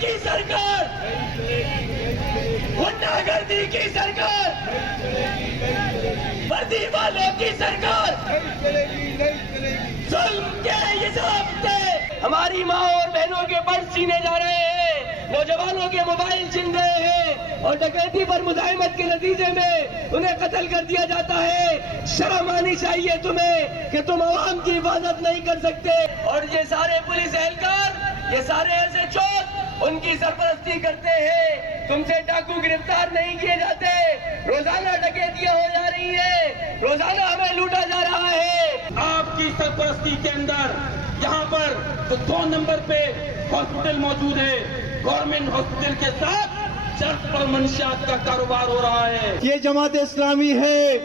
کی سرکار، غنڈہ گردی کی سرکار، وردی والوں کی سرکار، ظلم کے یہ ضابطے ہماری ماں اور بہنوں کے پرس چھینے جا رہے ہیں، نوجوانوں کے موبائل چھین رہے ہیں اور ڈکیتی پر مزاحمت کے نتیجے میں انہیں قتل کر دیا جاتا ہے۔ شرم آنی چاہیے تمہیں کہ تم عوام کی حفاظت نہیں کر سکتے، اور یہ سارے پولیس اہلکار، یہ سارے ایسے چور ان کی سرپرستی کرتے ہیں۔ تم سے ڈاکو گرفتار نہیں کیے جاتے، روزانہ ڈکیتیاں ہو جا رہی ہیں، روزانہ ہمیں لوٹا جا رہا ہے۔ آپ کی سرپرستی کے اندر یہاں پر جو 2 نمبر پہ ہاسپٹل موجود ہے، گورنمنٹ ہاسپٹل کے ساتھ چرچ پر منشیات کا کاروبار ہو رہا ہے۔ یہ جماعت اسلامی ہے،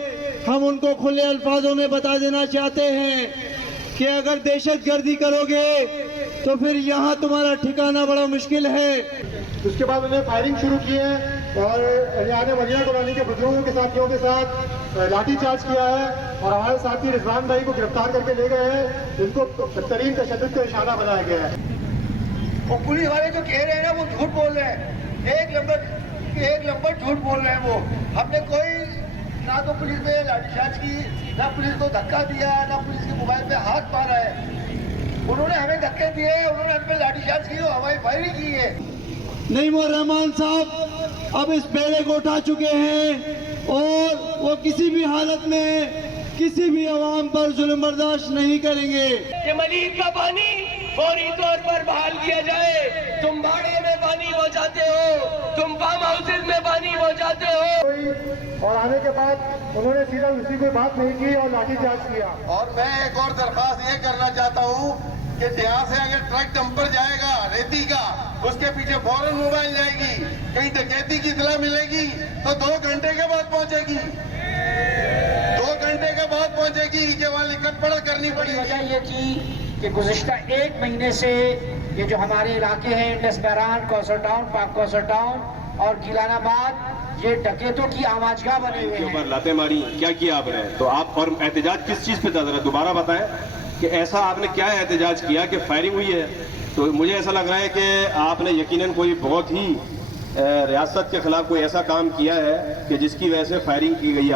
ہم ان کو کھلے الفاظوں میں بتا دینا چاہتے ہیں کہ اگر دہشت گردی کرو گے تو پھر یہاں تمہارا ٹھکانہ بڑا مشکل ہے۔ اس کے بعد انہوں نے فائرنگ شروع کی ہے اور مدینہ کالونی کے بزرگوں کے ساتھیوں کے ساتھ لاٹھی چارج کیا ہے اور ہمارے ساتھی رضوان بھائی کو گرفتار کر کے لے گئے ہیں، جن کو بدترین تشدد کا نشانہ بنایا گیا ہے۔ اور پولیس والے جو کہہ رہے ہیں نا وہ جھوٹ بول رہے ہیں، ایک نمبر جھوٹ بول رہے ہیں۔ وہ ہم نے کوئی نہ تو پولیس پہ لاٹھی چارج کی، نہ پولیس کو دھکا دیا، نہ پولیس کے موبائل پہ ہاتھ مارا ہے۔ انہوں نے ہمیں دھکے دیے، انہوں نے ہم پہ لاٹھی چارج کی اور ہوائی فائرنگ کی ہے۔ نعیم الرحمان صاحب اب اس بیڑے کو اٹھا چکے ہیں اور وہ کسی بھی حالت میں کسی بھی عوام پر ظلم برداشت نہیں کریں گے۔ کہ ملیر کا پانی فوری طور پر بحال کیا جائے۔ تم باڑے میں پانی پہنچاتے ہو، تم فارم ہاؤسز میں پانی پہنچاتے ہو۔ اور آنے کے بعد انہوں نے سیدھا اسی کوئی بات نہیں کی اور لاٹھی چارج کیا۔ اور میں ایک اور درخواست یہ کرنا چاہتا ہوں کہ یہاں سے اگر ٹرک ڈمپر جائے گا ریتی کا، اس کے پیچھے فوراً موبائل جائے گی، کہیں ڈکیتی کی اطلاع ملے گی تو 2 گھنٹے کے بعد پہنچے گی، 2 گھنٹے کے بعد پہنچے گی کہ وہاں لکھت پڑھ کرنی پڑی۔ وجہ یہ تھی کہ گزشتہ 1 مہینے سے یہ جو ہمارے علاقے ہیں انڈس بحران، کوثر ٹاؤن، پاک کوثر ٹاؤن اور گیلان آباد، یہ ڈکیتوں کی آماجگاہ بنے ہوئے ہیں۔ اوپر لاتیں ماری، کیا کیا آپ نے؟ تو آپ اور احتجاج کس چیز پہ تھا، ذرا دوبارہ بتائیں کہ ایسا آپ نے کیا احتجاج کیا کہ فائرنگ ہوئی ہے؟ تو مجھے ایسا لگ رہا ہے کہ آپ نے یقیناً کوئی بہت ہی ریاست کے خلاف کوئی ایسا کام کیا ہے کہ جس کی وجہ سے فائرنگ کی گئی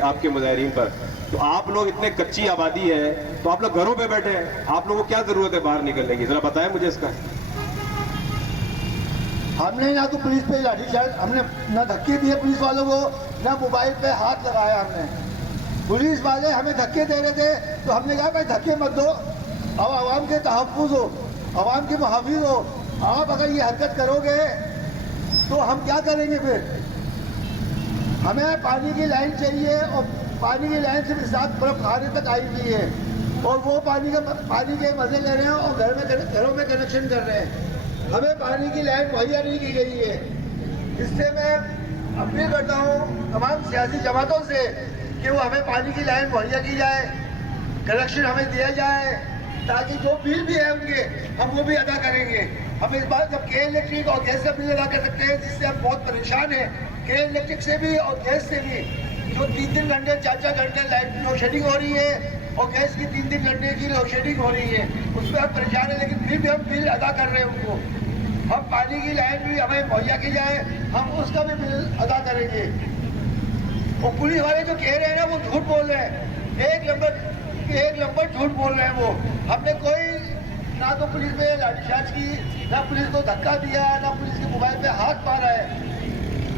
آپ کے مظاہرین پر۔ تو آپ لوگ اتنے کچی آبادی ہے تو آپ لوگ گھروں پہ بیٹھے ہیں، آپ لوگوں کو کیا ضرورت ہے باہر نکلنے کی؟ ذرا بتائیں مجھے اس کا۔ ہم نے نہ تو پولیس پہ لاٹھی چارج، ہم نے نہ دھکے دیے پولیس والوں کو، نہ موبائل پہ ہاتھ لگایا ہم نے۔ پولیس والے ہمیں دھکے دے رہے تھے تو ہم نے کہا بھائی دھکے مت دو، اب عوام کے تحفظ ہو، عوام کے محافظ ہو۔ آپ اگر یہ حرکت کرو گے تو ہم کیا کریں گے پھر؟ ہمیں پانی کی لائن چاہیے اور پانی کی لائن صرف 7 برف خانے تک آئی ہوئی ہے اور وہ پانی کے مزے لے رہے ہیں اور گھروں میں کنیکشن کر رہے ہیں۔ ہمیں پانی کی لائن مہیا نہیں کی گئی ہے۔ اس سے میں اپیل کرتا ہوں تمام سیاسی جماعتوں سے کہ وہ ہمیں پانی کی لائن مہیا کی جائے، کنیکشن ہمیں دیا جائے، تاکہ جو بل بھی ہے ان کے ہم وہ بھی ادا کریں گے۔ ہم اس بار جب کے الیکٹرک اور گیس کا بل ادا کر سکتے ہیں، جس سے ہم بہت پریشان ہیں، کے الیکٹرک سے بھی اور گیس سے بھی، جو 3-3 گھنٹے 4-4 گھنٹے لائٹ لوڈ شیڈنگ ہو رہی ہے اور گیس کی 3-3 گھنٹے کی لوڈ شیڈنگ ہو رہی ہے، اس پہ ہم پریشان ہیں، لیکن پھر بھی ہم بل ادا کر رہے ہیں ان کو۔ ہم پانی کی لائن بھی ہمیں مہیا کی جائے، ہم اس کا بھی بل ادا کریں گے۔ اور پولیس والے جو کہہ رہے ہیں نا وہ جھوٹ بول رہے ہیں، ایک نمبر جھوٹ بول رہے ہیں۔ وہ ہم نے کوئی نہ تو پولیس پہ لاٹھی چارج کی، نہ پولیس کو دھکا دیا، نہ پولیس کے موبائل پہ ہاتھ مارا ہے۔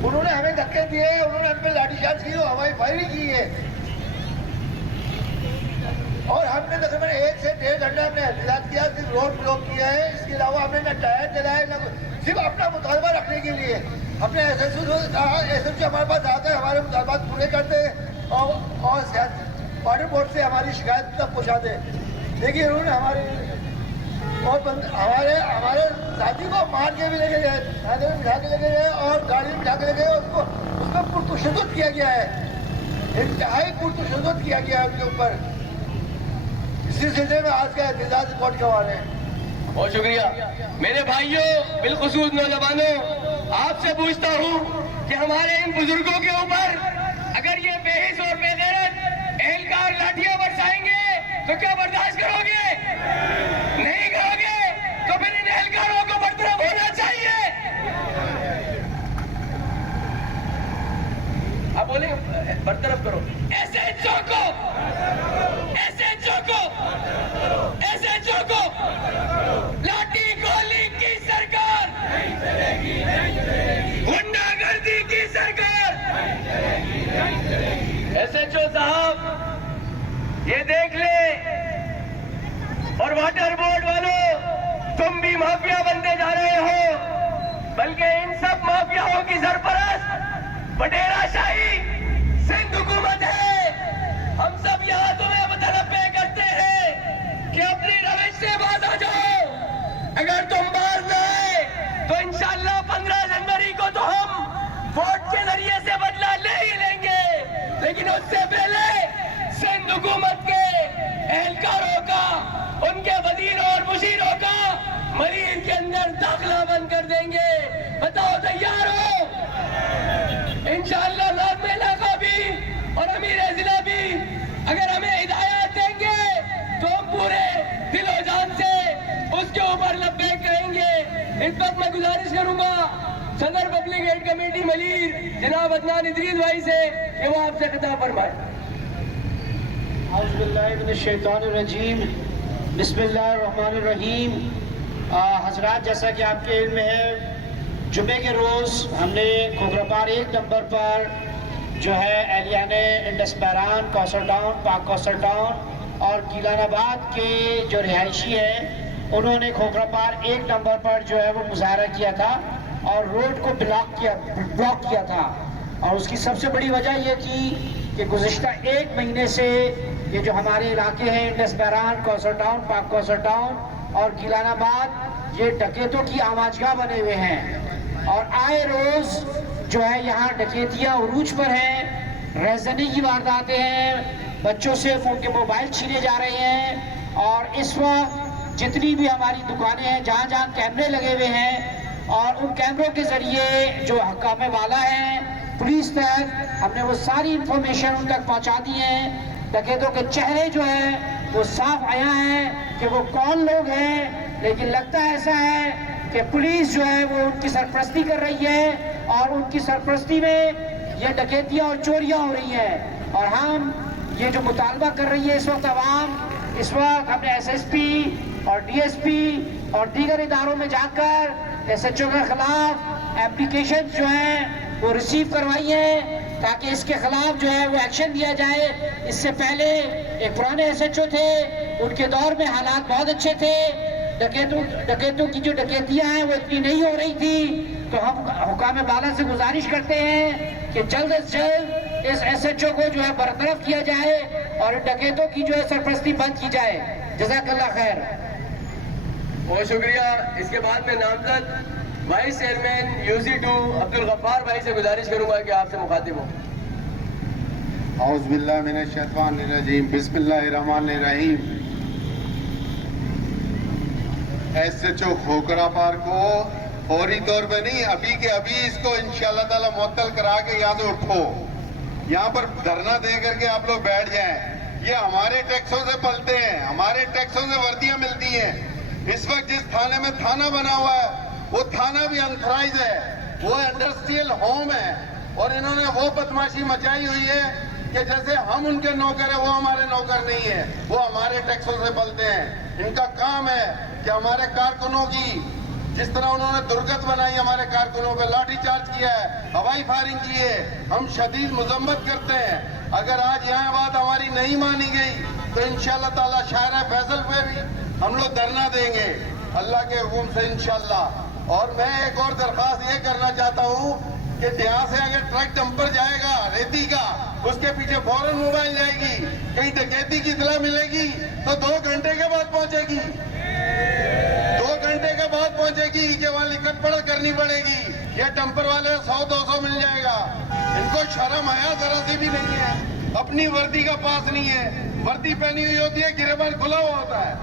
انہوں نے ہمیں دھکے دیے، انہوں نے ہم پہ لاٹھی چارج کی اور ہوائی فائرنگ کی ہے۔ اور ہم نے تقریباً 1 سے 1.5 گھنٹہ ہم نے احتجاج کیا، صرف روڈ بلاک کیا ہے۔ اس کے علاوہ ہم نے نہ ٹائر چلائے، نہ صرف اپنا مطالبہ رکھنے کے لیے اپنے ایس ایس او ہمارے پاس آتے ہیں، ہمارے مطالبات پورے کرتے ہیں اور واٹر بورڈ سے ہماری شکایت تک پہنچاتے ہیں۔ لیکن انہوں نے ہمارے ساتھی کو مار کے بھی لے کے گئے، تھانے میں بٹھا کے لے کے گئے اور گاڑی میں بٹھا کے لے گئے، اس میں پرتشدد کیا گیا ہے، انتہائی پرتشدد کیا گیا ہے ان کے اوپر۔ اسی سلسلے میں آج کا احتجاج رپورٹ کروا رہے ہیں۔ بہت شکریہ میرے بھائیوں، بالخصوص نوجوانوں، آپ سے پوچھتا ہوں کہ ہمارے ان بزرگوں کے اوپر اگر یہ بے حس اور بے غیرت اہلکار لاٹھیاں برسائیں گے تو کیا برداشت کرو گے؟ نہیں کرو گے تو پھر ان اہلکاروں کو برطرف ہونا چاہیے۔ برطرف کرو. ایسے چوکو لاٹھی گولی کی سرکار, غنڈہ گردی کی سرکار. SHO صاحب یہ دیکھ لے, اور واٹر بورڈ والوں تم بھی مافیا بنتے جا رہے ہو, بلکہ ان سب مافیاؤں کی سرپرست بٹیرا شاہی سندھ حکومت ہے. ہم سب یہاں تمہیں متنبہ کرتے ہیں کہ اپنی روش سے باز آ جاؤ. اگر تم باز نہ آئے تو انشاءاللہ 15 جنوری کو تو ہم ووٹ کے ذریعے سے بدلہ لے ہی لیں گے, لیکن اس سے پہلے سندھ حکومت کے اہلکاروں کا, ان کے وزیروں اور مشیروں کا ملیر کے اندر داخلہ بند کر دیں گے. بتاؤ تیار ہو؟ انشاءاللہ ناظم علاقہ بھی اور امیر ضلع بھی اگر ہمیں ہدایات دیں گے تو ہم پورے دل و جان سے اس کے اوپر لبیک کہیں گے. اس وقت میں گزارش کروں گا صدر پبلک ایڈ کمیٹی ملیر جناب عدنان ادریس بھائی سے کہ وہ آپ سے خطاب فرمائے. اعوذ باللہ من الشیطان الرجیم, بسم اللہ الرحمن الرحیم. حضرات, جیسا کہ آپ کے علم میں ہے, جمعے کے روز ہم نے کھوکھرا 1 نمبر پر جو ہے اہلیان انڈس بیران, کوثر ٹاؤن, پاک کوثر ٹاؤن اور گیلان آباد کے جو رہائشی ہیں انہوں نے کھوکھرا 1 نمبر پر جو ہے وہ مظاہرہ کیا تھا اور روڈ کو بلاک کیا تھا. اور اس کی سب سے بڑی وجہ یہ تھی کہ گزشتہ 1 مہینے سے یہ جو ہمارے علاقے ہیں انڈس بیران, کوثر ٹاؤن, پاک کوثر ٹاؤن اور گیلان آباد, یہ ڈکیتوں کی آماجگاہ بنے ہوئے ہیں. اور آئے روز جو ہے یہاں ڈکیتیاں عروج پر ہیں, رہزنی کی وارداتیں ہیں, بچوں سے ان کے موبائل چھینے جا رہے ہیں. اور اس وقت جتنی بھی ہماری دکانیں ہیں جہاں جہاں کیمرے لگے ہوئے ہیں, اور ان کیمروں کے ذریعے جو حکام والا ہیں پولیس تک ہم نے وہ ساری انفارمیشن ان تک پہنچا دی ہیں. ڈکیتوں کے چہرے جو ہیں وہ صاف آیا ہیں کہ وہ کون لوگ ہیں, لیکن لگتا ایسا ہے کہ پولیس جو ہے وہ ان کی سرپرستی کر رہی ہے اور ان کی سرپرستی میں یہ ڈکیتیاں اور چوریاں ہو رہی ہیں. اور ہم یہ جو مطالبہ کر رہی ہے اس وقت عوام, اس وقت ہم نے SSP اور DSP اور دیگر اداروں میں جا کر SHO کے خلاف اپلیکیشن جو ہیں وہ ریسیو کروائی ہیں تاکہ اس کے خلاف جو ہے وہ ایکشن دیا جائے. اس سے پہلے ایک پرانے SHO تھے, ان کے دور میں حالات بہت اچھے تھے, ڈکیتوں کی جو ڈکیتیاں ہیں وہ اتنی نہیں ہو رہی تھی. تو ہم حکام بالا سے گزارش کرتے ہیں کہ جلد از جلد اس SHO کو جو ہے برطرف کیا جائے اور ڈکیتوں کی جو ہے سرپرستی بند کی جائے. جزاک اللہ خیر. بہت شکریہ. اس کے بعد میں نامزد وائس چیئرمین UC2 عبدالغفار بھائی سے گزارش کروں گا کہ آپ سے مخاطب ہوں. اعوذ باللہ من الشیطان الرجیم, بسم اللہ الرحمن الرحیم. SHO کھوکھرا پارک کو فوری طور پہ نہیں, ابھی کے ابھی اس کو انشاءاللہ تعالی معطل کرا کے یہاں سے اٹھو, یہاں پر دھرنا دے کر کے آپ لوگ بیٹھ جائیں. یہ ہمارے ٹیکسوں سے پلتے ہیں, ہمارے ٹیکسوں سے وردیاں ملتی ہیں. اس وقت جس تھانے میں تھانہ بنا ہوا ہے وہ تھانہ بھی انتھرائز ہے, وہ انڈسٹریل ہوم ہے, اور انہوں نے وہ بدماشی مچائی ہوئی ہے کہ جیسے ہم ان کے نوکر ہیں وہ ہمارے نوکر نہیں ہیں, وہ ہمارے ٹیکسوں سے پلتے ہیں. ان کا کام ہے کہ ہمارے کارکنوں کی جس طرح انہوں نے درگت بنائی, ہمارے کارکنوں پہ لاٹھی چارج کیا ہے, ہوائی فائرنگ کی ہے, ہم شدید مذمت کرتے ہیں. اگر آج یہاں بات ہماری نہیں مانی گئی تو انشاءاللہ تعالی شاہراہ فیصل پہ بھی ہم لوگ دھرنا دیں گے اللہ کے حکم سے انشاءاللہ. اور میں ایک اور درخواست یہ کرنا چاہتا ہوں کہ یہاں سے اگر ٹرک ڈمپر جائے گا ریتی کا, اس کے پیچھے فوراً موبائل جائے گی, کہیں ڈکیتی کی اطلاع ملے گی تو 2 گھنٹے کے بعد پہنچے گی, 2 گھنٹے کے بعد پہنچے گی کہ وہاں لکھت پڑھ کرنی پڑے گی. یہ ڈمپر والے 100-200 مل جائے گا. ان کو شرم حیا ذرا سی بھی نہیں ہے, اپنی وردی کا پاس نہیں ہے, وردی پہنی ہوئی ہوتی ہے, گریبان کھلا ہوا ہوتا ہے.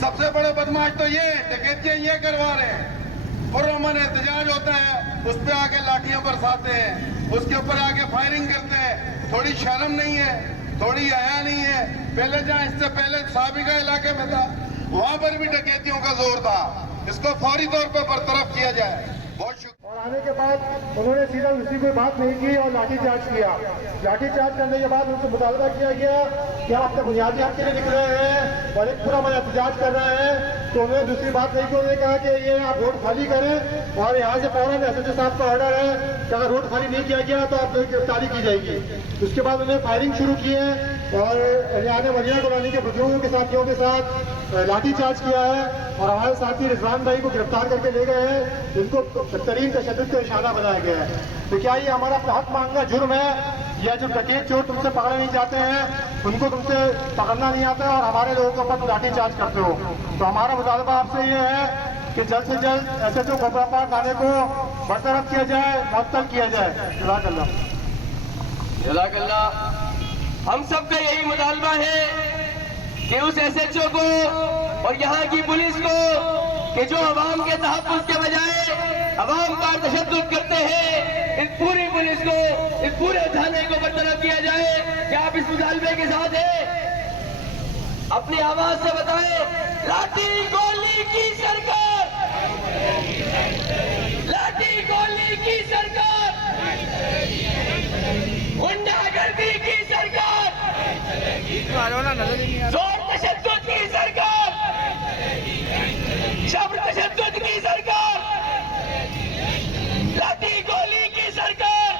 سب سے بڑے بدماش تو یہ ڈکیتیاں یہ کروا رہے ہیں. پرامن احتجاج ہوتا ہے, اس پہ آگے لاٹھیاں برساتے ہیں, اس کے اوپر آگے فائرنگ کرتے ہیں. تھوڑی شرم نہیں ہے, تھوڑی حیا نہیں ہے. پہلے جہاں اس سے پہلے سابقہ علاقے میں تھا وہاں پر بھی ڈکیتیوں کا زور تھا. اس کو فوری طور پہ برطرف کیا جائے. بہت شکریہ. اور آنے کے بعد انہوں نے سیدھا اسی کوئی بات نہیں کی اور لاٹھی چارج کیا. لاٹھی چارج کرنے کے بعد ان سے مطالبہ کیا گیا کہ آپ اپنے بنیادی حق کے لیے نکل رہے ہیں اور ایک پورا احتجاج کر رہے ہیں. تو انہوں نے دوسری بات نہیں کی. انہوں نے کہا کہ یہ آپ روڈ خالی کریں اور یہاں سے فوراً ایس ایچ او صاحب کا آرڈر ہے کہ اگر روڈ خالی نہیں کیا گیا تو آپ کی گرفتاری کی جائے گی. اس کے بعد انہوں نے فائرنگ شروع کی ہے اور ریان مدینہ کالونی کے بزرگوں کے ساتھیوں کے ساتھ لاٹھی چارج کیا ہے اور ہمارے ساتھی رضوان بھائی کو گرفتار کر کے لے گئے ہیں جن کو بدترین تشدد کا نشانہ بنایا گیا ہے. تو کیا یہ ہمارا اپنا حق مانگنا جرم ہے؟ یا جو ڈکیت چور تم سے پکڑے نہیں جاتے ہیں ان کو تم سے پکڑنا نہیں آتا ہے اور ہمارے لوگوں کے اوپر لاٹھی چارج کرتے ہو؟ تو ہمارا مطالبہ آپ سے یہ ہے کہ جلد سے جلد ایس ایچ او کھوپڑا تھانے کو برطرف کیا جائے, معطل کیا جائے. جزاک اللہ. جزاک اللہ. ہم سب کا یہی مطالبہ ہے کہ اس ایس ایچ او کو اور یہاں کی پولیس کو کہ جو عوام کے تحفظ کے بجائے عوام پر تشدد کرتے ہیں, اس پوری پولیس کو, اس پورے تھانے کو برطرف کیا جائے. کہ آپ اس مطالبے کے ساتھ ہیں, اپنی آواز سے بتائیں لاٹھی گولی کی سرکار, لاٹھی گولی کی سرکار, غنڈہ گردی کی سرکار, زور تشدد کی سرکار, شبر تشدد کی سرکار, لاٹھی گولی کی سرکار.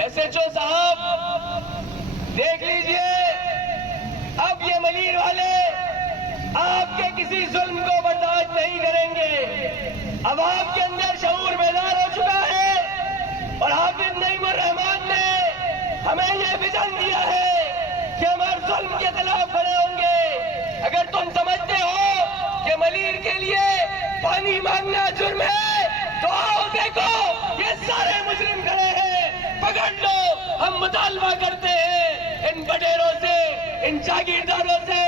ایس ایچ او صاحب دیکھ لیجئے, اب یہ ملیر والے آپ کے کسی ظلم کو برداشت نہیں کریں گے. عوام کے اندر شعور بیدار ہو چکا ہے اور حافظ نعیم الرحمان نے ہمیں یہ وژن دیا ہے کہ ہم ہر ظلم کے خلاف کھڑے ہوں گے. اگر تم سمجھتے ہو کہ ملیر کے لیے پانی مانگنا جرم ہے تو آؤ دیکھو یہ سارے مجرم کھڑے ہیں, پکڑ لو. ہم مطالبہ کرتے ہیں ان بڈیروں سے, ان جاگیرداروں سے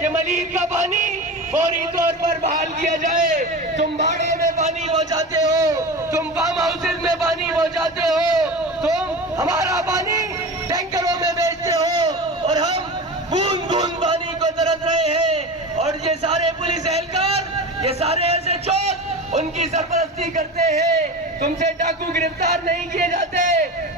کہ ملیر کا پانی فوری طور پر بحال کیا جائے. تم باڑے میں پانی پہنچاتے ہو, تم فارم ہاؤسز میں پانی پہنچاتے ہو, تم ہمارا پانی ٹینکروں میں بیچتے ہو اور ہم بوند بوند پانی کو ترس رہے ہیں. اور یہ سارے پولیس اہلکار, یہ سارے ایس ایچ او ان کی سرپرستی کرتے ہیں. تم سے ڈاکو گرفتار نہیں کیے جاتے,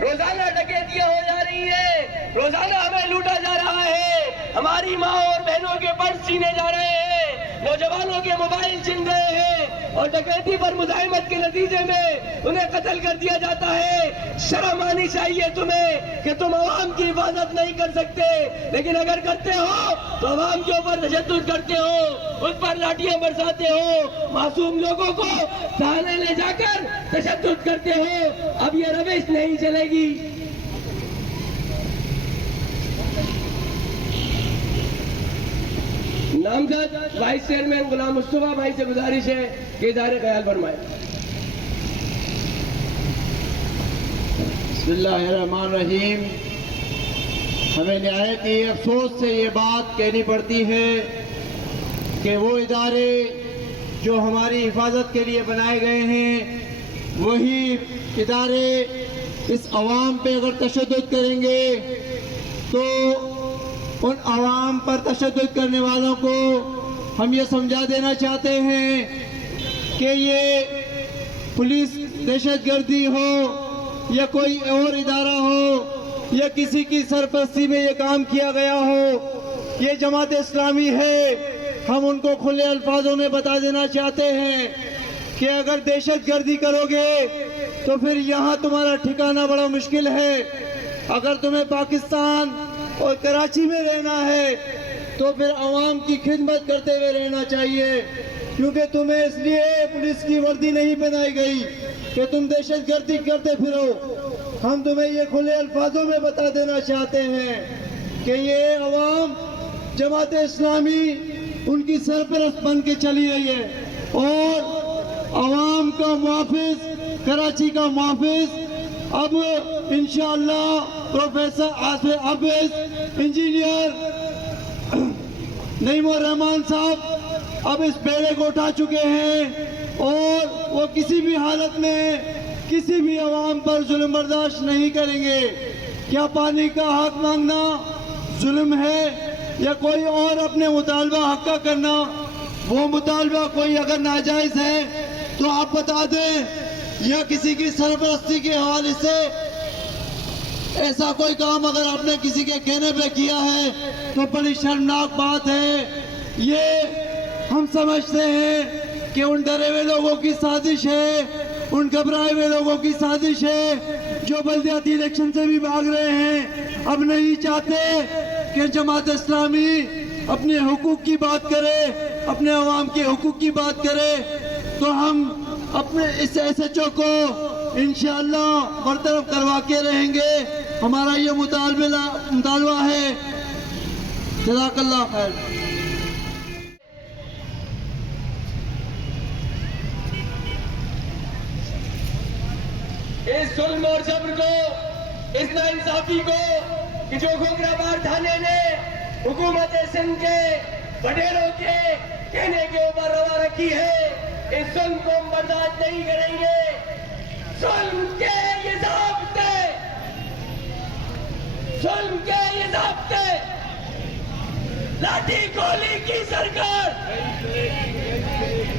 روزانہ ڈکیتیاں ہو جا رہی ہیں, روزانہ ہمیں لوٹا جا رہا ہے, ہماری ماں اور بہنوں کے پرس چھینے جا رہے ہیں, نوجوانوں کے موبائل چھین رہے ہیں اور ڈکیتی پر مزاحمت کے نتیجے میں انہیں قتل کر دیا جاتا ہے. شرم آنی چاہیے تمہیں کہ تم عوام کی حفاظت نہیں کر سکتے, لیکن اگر کرتے ہو تو عوام کے اوپر تشدد کرتے ہو, اس پر لاٹیاں برساتے ہو, معصوم لوگوں کو تھانے لے جا کر تشدد کرتے ہو. اب یہ روش نہیں چلے گی. نامزد وائس چیئرمین غلام مصطفیٰ بھائی سے گزارش ہے کہ اظہار خیال فرمائے. بسم اللہ الرحمن الرحیم. ہمیں نہایت ہی افسوس سے یہ بات کہنی پڑتی ہے کہ وہ ادارے جو ہماری حفاظت کے لیے بنائے گئے ہیں وہی ادارے اس عوام پہ اگر تشدد کریں گے تو ان عوام پر تشدد کرنے والوں کو ہم یہ سمجھا دینا چاہتے ہیں کہ یہ پولیس دہشت گردی ہو یا کوئی اور ادارہ ہو یا کسی کی سرپرستی میں یہ کام کیا گیا ہو, یہ جماعت اسلامی ہے. ہم ان کو کھلے الفاظوں میں بتا دینا چاہتے ہیں کہ اگر دہشت گردی کرو گے تو پھر یہاں تمہارا ٹھکانہ بڑا مشکل ہے. اگر تمہیں پاکستان اور کراچی میں رہنا ہے تو پھر عوام کی خدمت کرتے ہوئے رہنا چاہیے, کیونکہ تمہیں اس لیے پولیس کی وردی نہیں پہنائی گئی کہ تم دہشت گردی کرتے پھرو. ہم تمہیں یہ کھلے الفاظوں میں بتا دینا چاہتے ہیں کہ یہ عوام جماعت اسلامی ان کی سرپرست بن کے چلی رہی ہے اور عوام کا محافظ, کراچی کا محافظ اب انشاءاللہ پروفیسر آصف حافظ, انجینئر نعیم الرحمان صاحب اب اس بیڑے کو اٹھا چکے ہیں اور وہ کسی بھی حالت میں کسی بھی عوام پر ظلم برداشت نہیں کریں گے. کیا پانی کا حق مانگنا ظلم ہے یا کوئی اور اپنے مطالبہ حق کا کرنا وہ مطالبہ کوئی اگر ناجائز ہے تو آپ بتا دیں یا کسی کی سرپرستی کے حوالے سے ایسا کوئی کام اگر آپ نے کسی کے کہنے پہ کیا ہے تو بڑی شرمناک بات ہے. یہ ہم سمجھتے ہیں کہ ان ڈرے ہوئے لوگوں کی سازش ہے, ان گھبرائے ہوئے لوگوں کی سازش ہے جو بلدیاتی الیکشن سے بھی بھاگ رہے ہیں. اب نہیں چاہتے کہ جماعت اسلامی اپنے حقوق کی بات کرے, اپنے عوام کے حقوق کی بات کرے, تو ہم اپنے اس SHO کو انشاءاللہ برطرف کروا کے رہیں گے. ہمارا یہ مطالبہ ہے. جزاک اللہ خیر. اس ظلم اور جبر کو, اس ناانصافی کو کہ جو گھوگھراباد تھانے نے حکومت سندھ کے وڈیروں کے کہنے کے اوپر روا رکھی ہے, اس ظلم کو ہم برداشت نہیں کریں گے. ظلم کے یہ ضابطے, ظلم کے یہ ضابطے, لاٹھی گولی کی سرکار,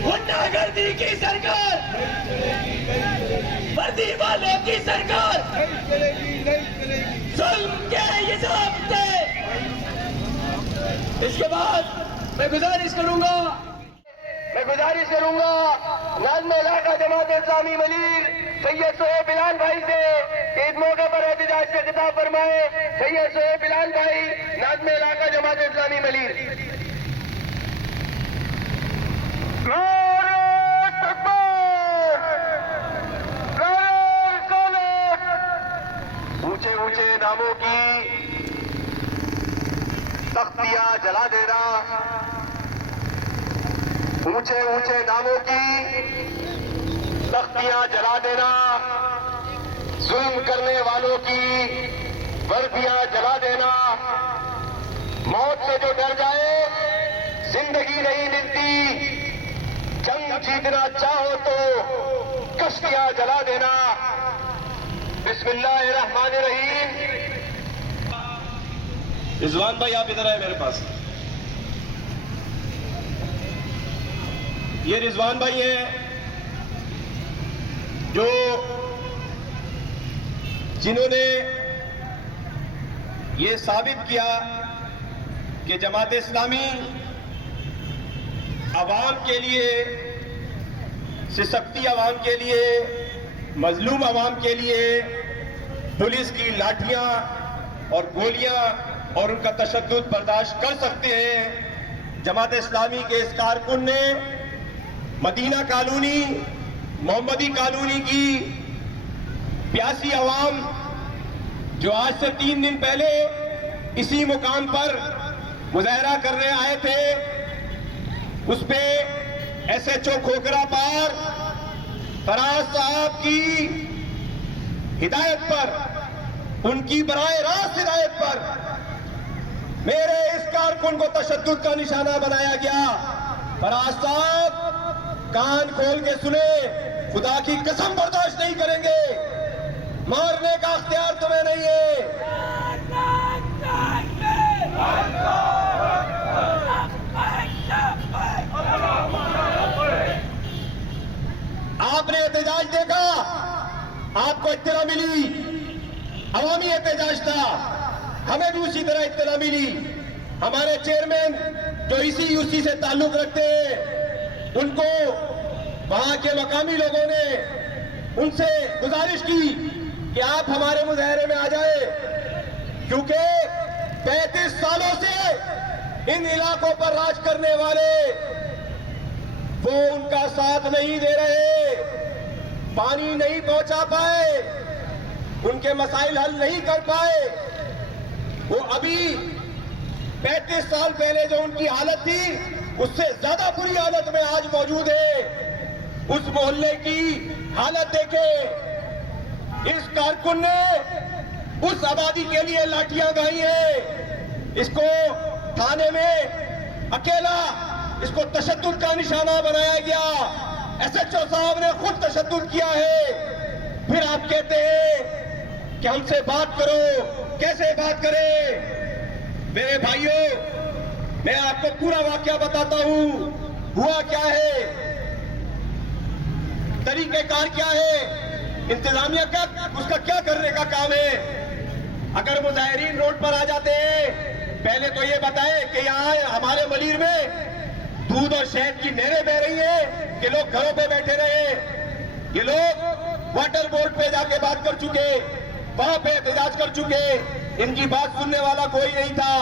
غنڈہ گردی کی سرکار, وردی والوں کی سرکار, ظلم کے یہ ضابطے. اس کے بعد میں گزارش کروں گا ناظم علاقہ جماعت اسلامی ملیر سید سہیب بلال بھائی سے کہ اس موقع پر احتجاج سے خطاب فرمائے. سید سہیب بلال بھائی, ناظم علاقہ جماعت اسلامی ملیر. اونچے اونچے ناموں کی تختیاں جلا دینا, اونچے اونچے ناموں کی تختیاں جلا دینا, ظلم کرنے والوں کی وردیاں جلا دینا. موت سے جو ڈر جائے زندگی نہیں ملتی, جنگ جیتنا چاہو تو کشتیاں جلا دینا. بسم اللہ الرحمن الرحیم. رضوان بھائی آپ ادھر آئے میرے پاس. یہ رضوان بھائی ہیں جنہوں نے یہ ثابت کیا کہ جماعت اسلامی عوام کے لیے, سسکتی عوام کے لیے, مظلوم عوام کے لیے پولیس کی لاٹھیاں اور گولیاں اور ان کا تشدد برداشت کر سکتے ہیں. جماعت اسلامی کے اس کارکن نے مدینہ کالونی, محمدی کالونی کی پیاسی عوام جو آج سے 3 دن پہلے اسی مقام پر مظاہرہ کرنے آئے تھے, اس پہ SHO کھوکھراباد فراز صاحب کی ہدایت پر, ان کی براہ راست ہدایت پر میرے اس کارکن کو تشدد کا نشانہ بنایا گیا. فراز صاحب کان کھول کے سنے, خدا کی قسم برداشت نہیں کریں گے, مارنے کا اختیار تمہیں نہیں ہے. آپ نے احتجاج دیکھا, آپ کو اطلاع ملی, عوامی احتجاج تھا, ہمیں بھی اسی طرح اطلاع ملی. ہمارے چیئرمین جو اسی UC سے تعلق رکھتے ہیں, ان کو وہاں کے مقامی لوگوں نے ان سے گزارش کی کہ آپ ہمارے مظاہرے میں آ جائیں, کیونکہ 35 سالوں سے ان علاقوں پر راج کرنے والے وہ ان کا ساتھ نہیں دے رہے, پانی نہیں پہنچا پائے, ان کے مسائل حل نہیں کر پائے. وہ ابھی 35 سال پہلے جو ان کی حالت تھی اس سے زیادہ بری حالت میں آج موجود ہے. اس محلے کی حالت دیکھیں, اس کارکن نے اس آبادی کے لیے لاٹھیاں گائی ہیں, اس کو تھانے میں اکیلا اس کو تشدد کا نشانہ بنایا گیا. SHO صاحب نے خود تشدد کیا ہے, پھر آپ کہتے ہیں کہ ہم سے بات کرو. کیسے بات کریں؟ میرے بھائیوں, میں آپ کو پورا واقعہ بتاتا ہوں. ہوا کیا ہے, طریقہ کار کیا ہے, انتظامیہ کا اس کا کیا کرنے کا کام ہے. اگر مظاہرین روڈ پر آ جاتے ہیں, پہلے تو یہ بتائے کہ یہاں ہمارے ملیر میں دودھ اور شہد کی نہریں بہ رہی ہیں کہ لوگ گھروں پہ بیٹھے رہے. یہ لوگ واٹر بورڈ پہ جا کے بات کر چکے, وہاں پہ احتجاج کر چکے, ان کی بات سننے والا کوئی نہیں تھا.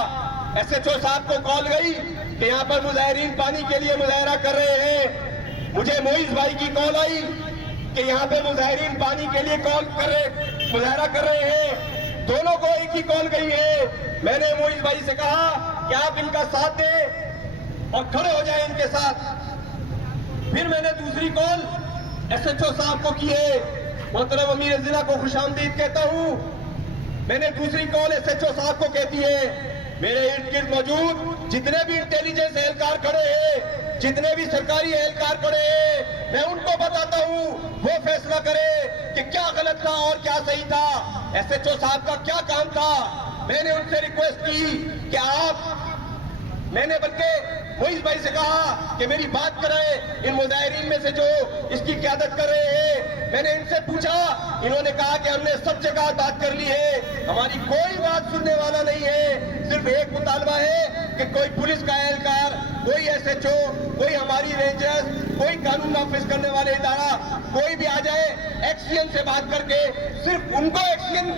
ایس ایچ او صاحب کو کال گئی کہ یہاں پر مظاہرین پانی کے لیے مظاہرہ کر رہے ہیں. مجھے موئز بھائی کی کال آئی کہ یہاں پہ مظاہرین پانی کے لیے مظاہرہ کر رہے ہیں. دونوں کو ایک ہی کال گئی ہے. میں نے موئز بھائی سے کہا کہ آپ ان کا ساتھ دیں اور کھڑے ہو جائیں ان کے ساتھ. پھر میں نے دوسری کال ایس ایچ او صاحب کو کی ہے. محترم امیر ضلع کو خوش آمدید کہتا ہوں. میں نے دوسری کال ایس ایچ او صاحب کو کہتی ہے, میرے ارد گرد موجود جتنے بھی انٹیلیجنس اہلکار کھڑے ہیں, جتنے بھی سرکاری اہلکار کھڑے ہیں, میں ان کو بتاتا ہوں, وہ فیصلہ کرے کہ کیا غلط تھا اور کیا صحیح تھا, ایس ایچ او صاحب کا کیا کام تھا. میں نے ان سے ریکویسٹ کی کہ میں نے بلکہ موئز بھائی سے کہا کہ میری بات کرائے ان مظاہرین میں سے جو اس کی قیادت کر رہے ہیں. میں نے ان سے پوچھا, انہوں نے کہا کہ ہم نے سب جگہ بات کر لی ہے, ہماری کوئی بات سننے والا نہیں ہے. صرف ایک مطالبہ ہے کہ کوئی پولیس کا اہلکار, کوئی ایس ایچ او, کوئی ہماری رینجرز, کوئی قانون نافذ کرنے والے ادارہ, کوئی بھی آ جائے ایکسین سے بات کر کے صرف ان کو ایکسین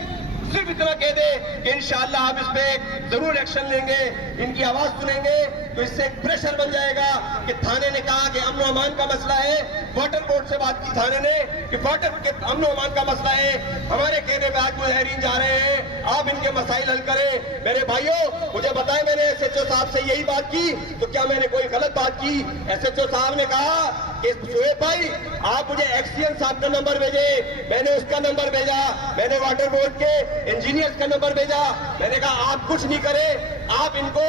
صرف اتنا کہہ دے کہ انشاءاللہ ہم اس پہ ضرور ایکشن لیں گے, ان کی آواز سنیں گے, تو اس سے ایک پریشر بن جائے گا کہ تھانے نے کہا کہ امن و امان کا مسئلہ ہے. واٹر بورڈ سے بات کی تھانے نے کہ واٹر کے امن و امان کا مسئلہ ہے, ہمارے کہنے پہ آج مظاہرین جا رہے ہیں, آپ ان کے مسائل حل کریں. میرے بھائیوں, مجھے بتائیں, میں نے ایس ایچ او صاحب سے یہی بات کی تو کیا میں نے کوئی غلط بات کی؟ ایس ایچ او صاحب نے کہا کہ شعیب بھائی آپ مجھے ایکسین صاحب کا نمبر بھیجے. میں نے اس کا نمبر بھیجا, میں نے واٹر بورڈ کے انجینئرز کا نمبر بھیجا. میں نے کہا آپ کچھ نہیں کرے, آپ ان کو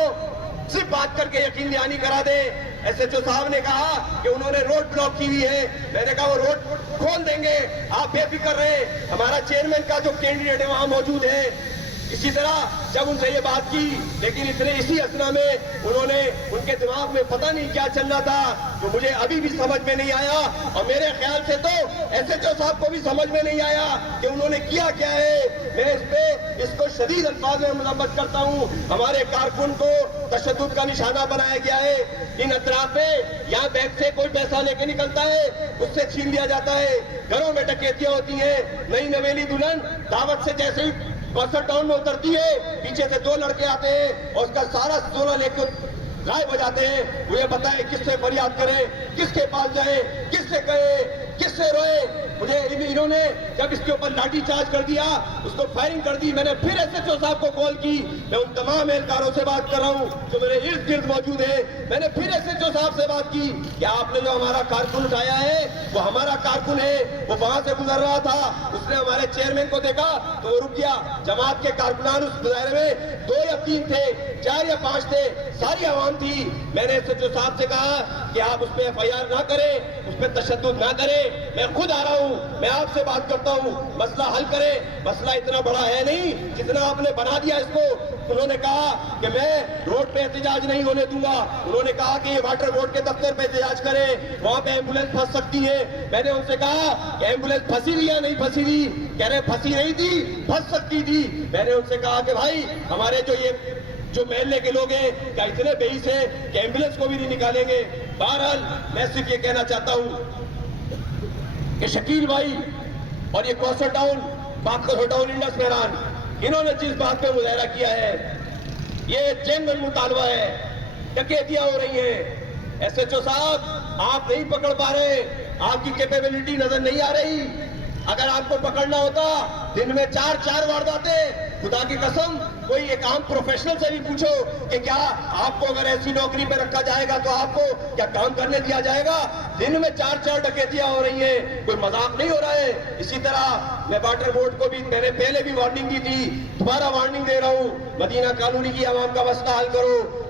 صرف بات کر کے یقین دہانی کرا دیں. ایس ایچ او صاحب نے کہا کہ انہوں نے روڈ بلاک کی ہوئی ہے. میں نے کہا وہ روڈ کھول دیں گے, آپ بے فکر رہے, ہمارا چیئرمین کا جو کینڈیڈیٹ ہے وہاں موجود ہے. اسی طرح جب ان سے یہ بات کی, لیکن اسی اسنا میں انہوں نے, ان کے دماغ میں پتہ نہیں کیا چل رہا تھا جو مجھے ابھی بھی سمجھ میں نہیں آیا, اور میرے خیال سے تو ایس ایچ او صاحب کو بھی سمجھ میں نہیں آیا کہ انہوں نے کیا کیا ہے. میں اس کو شدید الفاظ میں مذمت کرتا ہوں. ہمارے کارکن کو تشدد کا نشانہ بنایا گیا ہے. ان اطراف میں یہاں بینک سے کوئی پیسہ لے کے نکلتا ہے, اس سے چھین لیا جاتا ہے. گھروں میں ڈکیتیاں ہوتی ہیں. نئی نویلی دلہن دعوت سے جیسے ہی کوثر ٹاؤن میں اترتی ہے, پیچھے سے 2 لڑکے آتے ہیں اور اس کا سارا سونا لے کے غائب ہو جاتے ہیں. وہ یہ بتائے کس سے فریاد کرے, کس کے پاس جائے, کس سے کہے, کس سے روئے. مجھے انہوں نے جب اس کے اوپر لاٹھی چارج کر دیا, اس کو فائرنگ کر دی, میں نے پھر ایس ایچ او صاحب کو کال کی. میں ان تمام اہلکاروں سے بات کر رہا ہوں جو میرے ارد گرد موجود ہے. میں نے پھر ایس ایچ او صاحب سے بات کی کہ آپ نے جو ہمارا کارکن اٹھایا ہے وہ ہمارا کارکن ہے, وہ وہاں سے گزر رہا تھا, اس نے ہمارے چیئرمین کو دیکھا تو وہ رک گیا. جماعت کے کارکنان اس مظاہرے میں 2 یا 3 تھے, 4 یا 5 تھے, ساری عوام تھی. میں نے ایس ایچ او صاحب سے کہا کہ آپ اس پہ ایف آئی آر نہ کریں, اس پہ تشدد نہ کریں, میں خود آ رہا ہوں, میں آپ سے بات کرتا ہوں, مسئلہ حل کرے. مسئلہ اتنا بڑا ہے نہیں جتنا آپ نے بنا دیا اس کو. انہوں نے کہا کہ میں روڈ پہ احتجاج نہیں ہونے دوں گا. انہوں نے کہا کہ یہ واٹر بورڈ کے دفتر پہ احتجاج کرے, وہاں پہ ایمبولینس پھنس سکتی ہے. میں نے ان سے کہا کہ ایمبولینس پھنسی ہوئی یا نہیں پھنسی ہوئی؟ کہہ رہے پھنسی نہیں تھی, پھنس سکتی تھی. میں نے ان سے کہا کہ بھائی ہمارے جو محلے کے لوگ ہیں کیا اتنے بےئیس ہیں کہ ایمبولینس کو بھی نہیں نکالیں گے؟ بہرحال میں صرف یہ کہنا چاہتا ہوں کہ شکیل بھائی اور یہ Kausar town, Bakar town, Indus Miran, انہوں نے جس بات پہ مظاہرہ کیا ہے یہ جنگل مطالبہ ہے. ڈکیتیاں ہو رہی ہیں. ایس ایچ او صاحب آپ نہیں پکڑ پا رہے, آپ کی کیپیبلٹی نظر نہیں آ رہی. اگر آپ کو پکڑنا ہوتا دن میں 4 وارداتیں, خدا کی قسم کوئی ایک عام پروفیشنل سے بھی پوچھو کہ کیا آپ کو اگر ایسی نوکری پہ رکھا جائے گا تو آپ کو کیا کام کرنے دیا جائے گا؟ دن میں 4 ڈکیتیاں ہو رہی ہیں, کوئی مذاق نہیں ہو رہا ہے. اسی طرح میں واٹر بورڈ کو بھی, میں نے پہلے بھی وارننگ دی تھی, دوبارہ وارننگ دے رہا ہوں, مدینہ کالونی کی عوام کا مسئلہ حل کرو.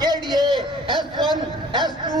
KDA, S1, S2,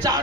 4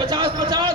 50-50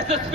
SSP